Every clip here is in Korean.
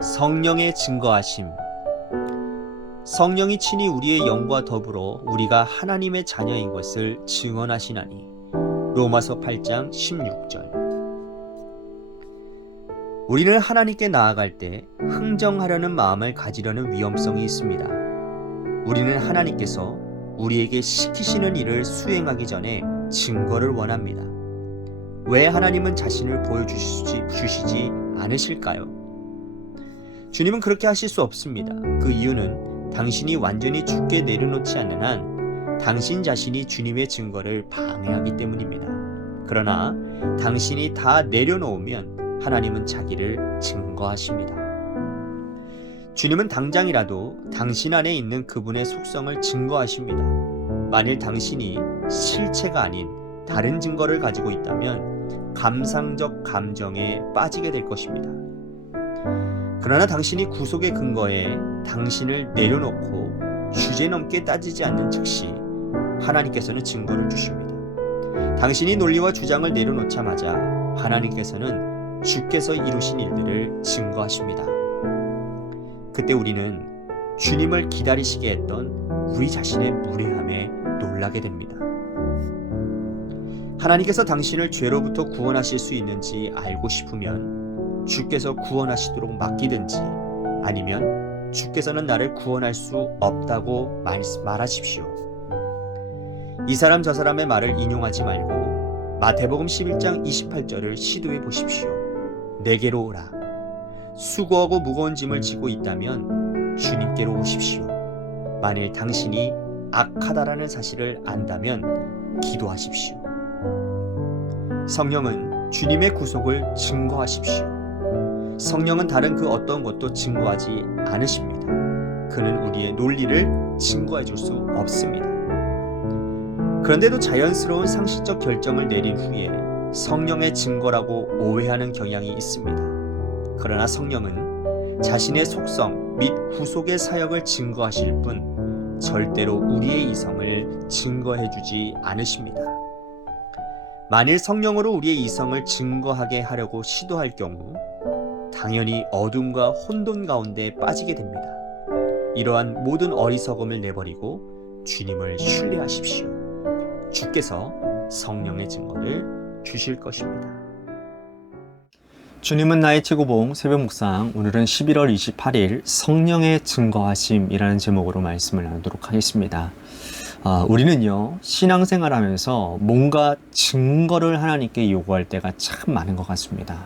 성령의 증거하심. 성령이 친히 우리의 영과 더불어 우리가 하나님의 자녀인 것을 증언하시나니. 로마서 8장 16절. 우리는 하나님께 나아갈 때 흥정하려는 마음을 가지려는 위험성이 있습니다. 우리는 하나님께서 우리에게 시키시는 일을 수행하기 전에 증거를 원합니다. 왜 하나님은 자신을 보여주시지 않으실까요? 주님은 그렇게 하실 수 없습니다. 그 이유는 당신이 완전히 주께 내려놓지 않는 한 당신 자신이 주님의 증거를 방해하기 때문입니다. 그러나 당신이 다 내려놓으면 하나님은 자기를 증거하십니다. 주님은 당장이라도 당신 안에 있는 그분의 속성을 증거하십니다. 만일 당신이 실체가 아닌 다른 증거를 가지고 있다면 감상적 감정에 빠지게 될 것입니다. 그러나 당신이 구속의 근거에 당신을 내려놓고 주제넘게 따지지 않는 즉시 하나님께서는 증거를 주십니다. 당신이 논리와 주장을 내려놓자마자 하나님께서는 주께서 이루신 일들을 증거하십니다. 그때 우리는 주님을 기다리시게 했던 우리 자신의 무례함에 놀라게 됩니다. 하나님께서 당신을 죄로부터 구원하실 수 있는지 알고 싶으면 주께서 구원하시도록 맡기든지, 아니면 주께서는 나를 구원할 수 없다고 말하십시오. 이 사람 저 사람의 말을 인용하지 말고 마태복음 11장 28절을 시도해 보십시오. 내게로 오라. 수고하고 무거운 짐을 지고 있다면 주님께로 오십시오. 만일 당신이 악하다라는 사실을 안다면 기도하십시오. 성령은 주님의 구속을 증거하십시오. 성령은 다른 그 어떤 것도 증거하지 않으십니다. 그는 우리의 논리를 증거해 줄 수 없습니다. 그런데도 자연스러운 상식적 결정을 내린 후에 성령의 증거라고 오해하는 경향이 있습니다. 그러나 성령은 자신의 속성 및 구속의 사역을 증거하실 뿐 절대로 우리의 이성을 증거해 주지 않으십니다. 만일 성령으로 우리의 이성을 증거하게 하려고 시도할 경우 당연히 어둠과 혼돈 가운데 빠지게 됩니다. 이러한 모든 어리석음을 내버리고 주님을 신뢰하십시오. 주께서 성령의 증거를 주실 것입니다. 주님은 나의 최고봉 새벽 묵상, 오늘은 11월 28일 성령의 증거하심이라는 제목으로 말씀을 나누도록 하겠습니다. 우리는요, 신앙생활 하면서 뭔가 증거를 하나님께 요구할 때가 참 많은 것 같습니다.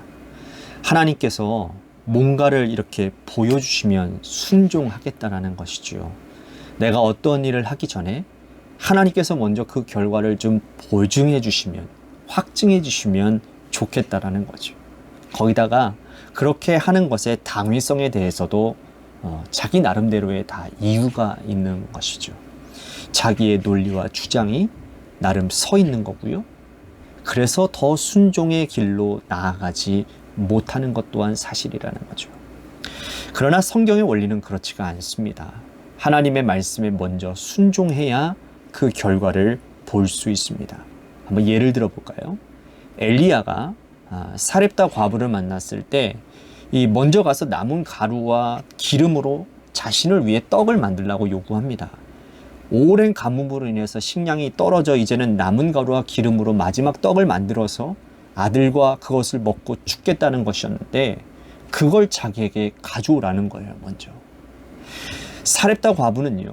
하나님께서 뭔가를 이렇게 보여주시면 순종하겠다라는 것이죠. 내가 어떤 일을 하기 전에 하나님께서 먼저 그 결과를 좀 보증해 주시면, 확증해 주시면 좋겠다라는 거죠. 거기다가 그렇게 하는 것의 당위성에 대해서도 자기 나름대로의 다 이유가 있는 것이죠. 자기의 논리와 주장이 나름 서 있는 거고요. 그래서 더 순종의 길로 나아가지 못하는 것 또한 사실이라는 거죠. 그러나 성경의 원리는 그렇지가 않습니다. 하나님의 말씀에 먼저 순종해야 그 결과를 볼 수 있습니다. 한번 예를 들어 볼까요? 엘리야가 사렙다 과부를 만났을 때 먼저 가서 남은 가루와 기름으로 자신을 위해 떡을 만들라고 요구합니다. 오랜 가뭄으로 인해서 식량이 떨어져 이제는 남은 가루와 기름으로 마지막 떡을 만들어서 아들과 그것을 먹고 죽겠다는 것이었는데 그걸 자기에게 가져오라는 거예요. 먼저 사렙다 과부는요,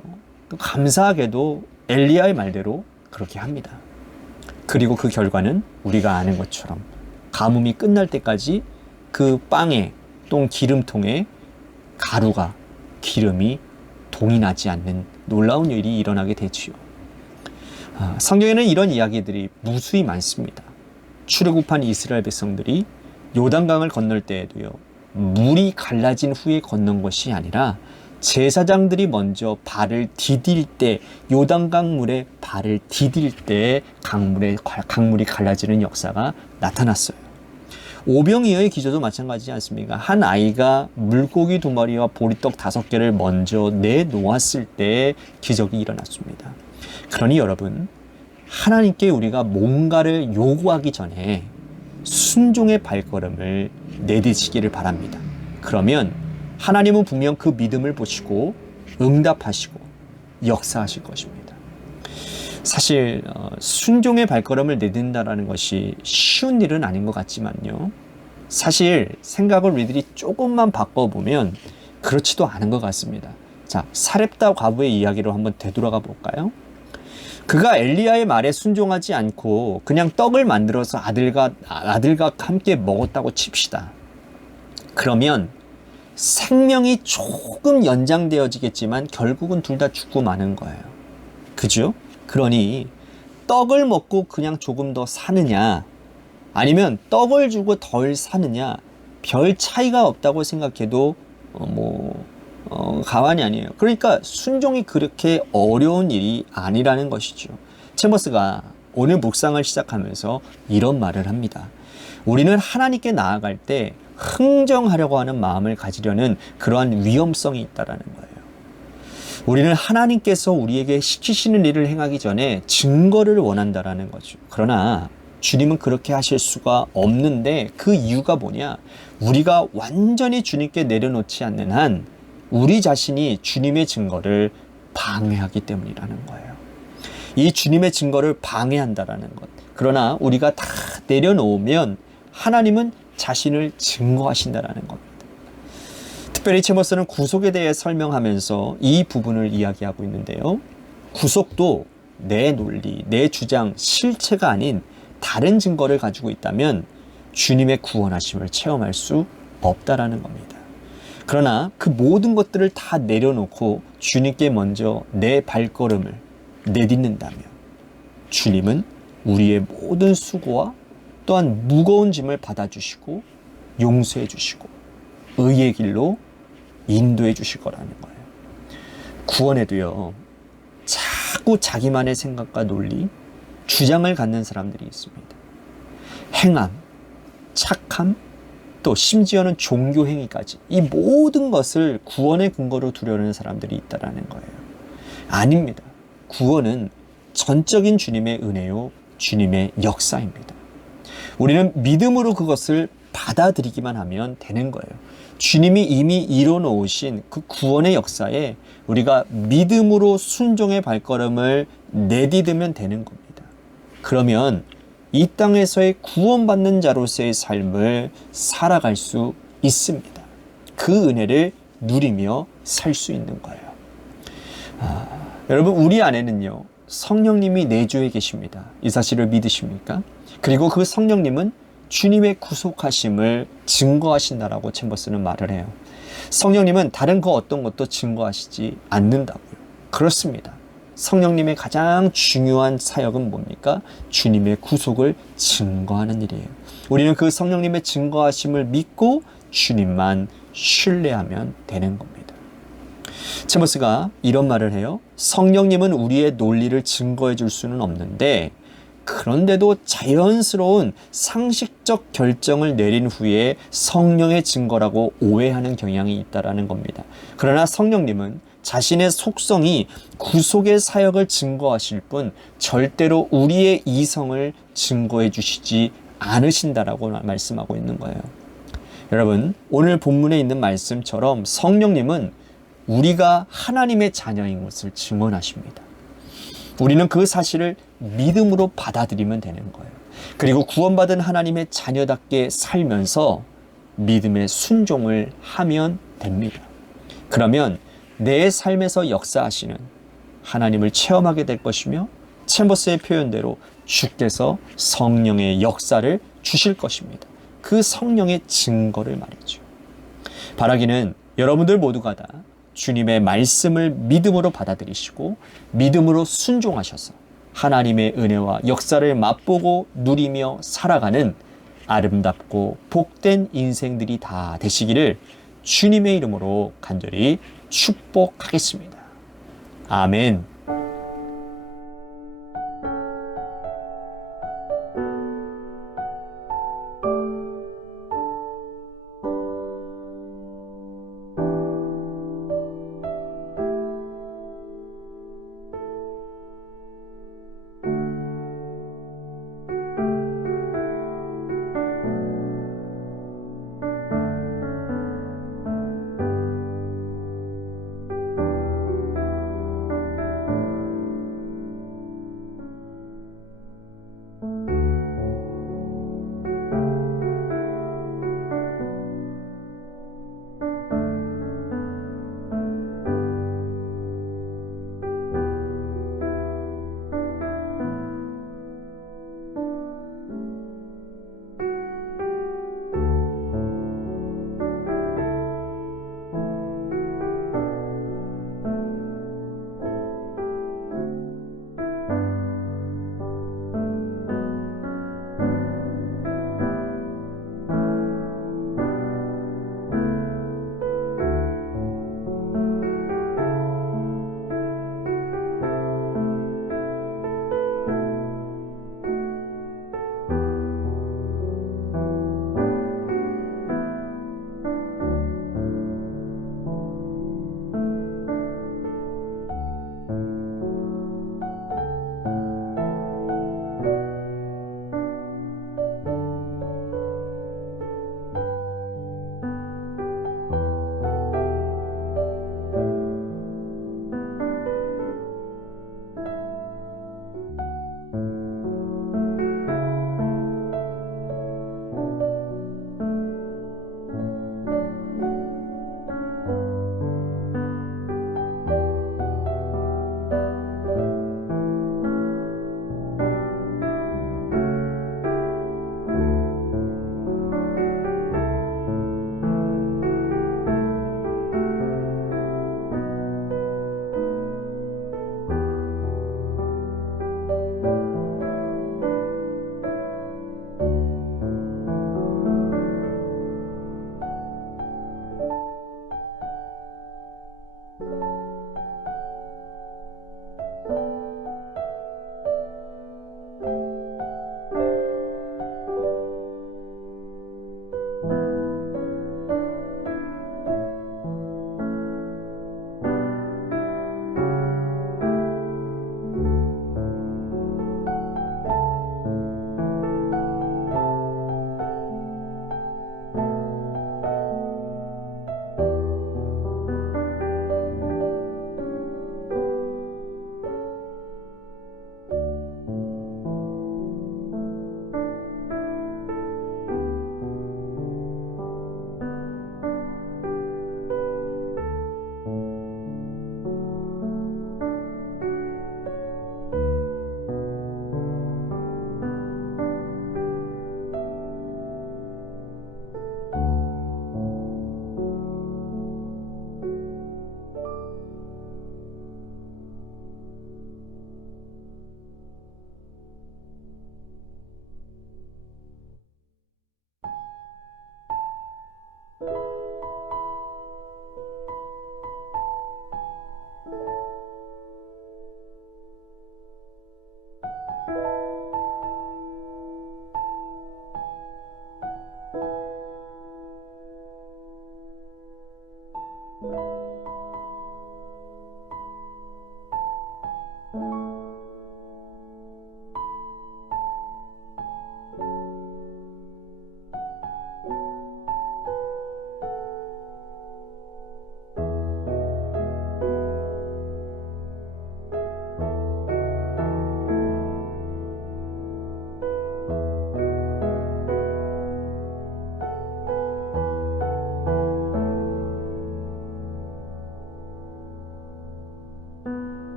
감사하게도 엘리야의 말대로 그렇게 합니다. 그리고 그 결과는 우리가 아는 것처럼 가뭄이 끝날 때까지 그 빵에 또 기름통에 가루가, 기름이 동이 나지 않는 놀라운 일이 일어나게 되지요. 성경에는 이런 이야기들이 무수히 많습니다. 출애굽한 이스라엘 백성들이 요단강을 건널 때에도요, 물이 갈라진 후에 건넌 것이 아니라 제사장들이 먼저 발을 디딜 때, 요단강 물에 발을 디딜 때 강물이 갈라지는 역사가 나타났어요. 오병이어의 기조도 마찬가지지 않습니까? 한 아이가 물고기 2마리와 보리떡 5개를 먼저 내놓았을 때 기적이 일어났습니다. 그러니 여러분, 하나님께 우리가 뭔가를 요구하기 전에 순종의 발걸음을 내딛으시기를 바랍니다. 그러면 하나님은 분명 그 믿음을 보시고 응답하시고 역사하실 것입니다. 사실 순종의 발걸음을 내딛는다는 것이 쉬운 일은 아닌 것 같지만요. 사실 생각을 우리들이 조금만 바꿔보면 그렇지도 않은 것 같습니다. 자, 사렙다 과부의 이야기로 한번 되돌아가 볼까요? 그가 엘리야의 말에 순종하지 않고 그냥 떡을 만들어서 아들과 함께 먹었다고 칩시다. 그러면 생명이 조금 연장되어지겠지만 결국은 둘 다 죽고 마는 거예요. 그죠? 그러니 떡을 먹고 그냥 조금 더 사느냐, 아니면 떡을 주고 덜 사느냐, 별 차이가 없다고 생각해도 가만이 아니에요. 그러니까 순종이 그렇게 어려운 일이 아니라는 것이죠. 체머스가 오늘 묵상을 시작하면서 이런 말을 합니다. 우리는 하나님께 나아갈 때 흥정하려고 하는 마음을 가지려는 그러한 위험성이 있다라는 거예요. 우리는 하나님께서 우리에게 시키시는 일을 행하기 전에 증거를 원한다라는 거죠. 그러나 주님은 그렇게 하실 수가 없는데 그 이유가 뭐냐? 우리가 완전히 주님께 내려놓지 않는 한 우리 자신이 주님의 증거를 방해하기 때문이라는 거예요. 이 주님의 증거를 방해한다라는 것. 그러나 우리가 다 내려놓으면 하나님은 자신을 증거하신다라는 겁니다. 특별히 체머스는 구속에 대해 설명하면서 이 부분을 이야기하고 있는데요. 구속도 내 논리, 내 주장, 실체가 아닌 다른 증거를 가지고 있다면 주님의 구원하심을 체험할 수 없다라는 겁니다. 그러나 그 모든 것들을 다 내려놓고 주님께 먼저 내 발걸음을 내딛는다면 주님은 우리의 모든 수고와 또한 무거운 짐을 받아주시고 용서해 주시고 의의 길로 인도해 주실 거라는 거예요. 구원에도요, 자꾸 자기만의 생각과 논리, 주장을 갖는 사람들이 있습니다. 행함, 착함, 또 심지어는 종교 행위까지 이 모든 것을 구원의 근거로 두려는 사람들이 있다라는 거예요. 아닙니다. 구원은 전적인 주님의 은혜요, 주님의 역사입니다. 우리는 믿음으로 그것을 받아들이기만 하면 되는 거예요. 주님이 이미 이뤄놓으신 그 구원의 역사에 우리가 믿음으로 순종의 발걸음을 내디디면 되는 겁니다. 그러면 이 땅에서의 구원받는 자로서의 삶을 살아갈 수 있습니다. 그 은혜를 누리며 살 수 있는 거예요. 여러분, 우리 안에는요, 성령님이 내주에 계십니다. 이 사실을 믿으십니까? 그리고 그 성령님은 주님의 구속하심을 증거하신다라고 챔버스는 말을 해요. 성령님은 다른 그 어떤 것도 증거하시지 않는다고요. 그렇습니다. 성령님의 가장 중요한 사역은 뭡니까? 주님의 구속을 증거하는 일이에요. 우리는 그 성령님의 증거하심을 믿고 주님만 신뢰하면 되는 겁니다. 챔버스가 이런 말을 해요. 성령님은 우리의 논리를 증거해 줄 수는 없는데 그런데도 자연스러운 상식적 결정을 내린 후에 성령의 증거라고 오해하는 경향이 있다라는 겁니다. 그러나 성령님은 자신의 속성이 구속의 사역을 증거하실 뿐 절대로 우리의 이성을 증거해 주시지 않으신다라고 말씀하고 있는 거예요. 여러분, 오늘 본문에 있는 말씀처럼 성령님은 우리가 하나님의 자녀인 것을 증언하십니다. 우리는 그 사실을 믿음으로 받아들이면 되는 거예요. 그리고 구원받은 하나님의 자녀답게 살면서 믿음의 순종을 하면 됩니다. 그러면 내 삶에서 역사하시는 하나님을 체험하게 될 것이며 챔버스의 표현대로 주께서 성령의 역사를 주실 것입니다. 그 성령의 증거를 말이죠. 바라기는 여러분들 모두가 다 주님의 말씀을 믿음으로 받아들이시고 믿음으로 순종하셔서 하나님의 은혜와 역사를 맛보고 누리며 살아가는 아름답고 복된 인생들이 다 되시기를 주님의 이름으로 간절히 축복하겠습니다. 아멘.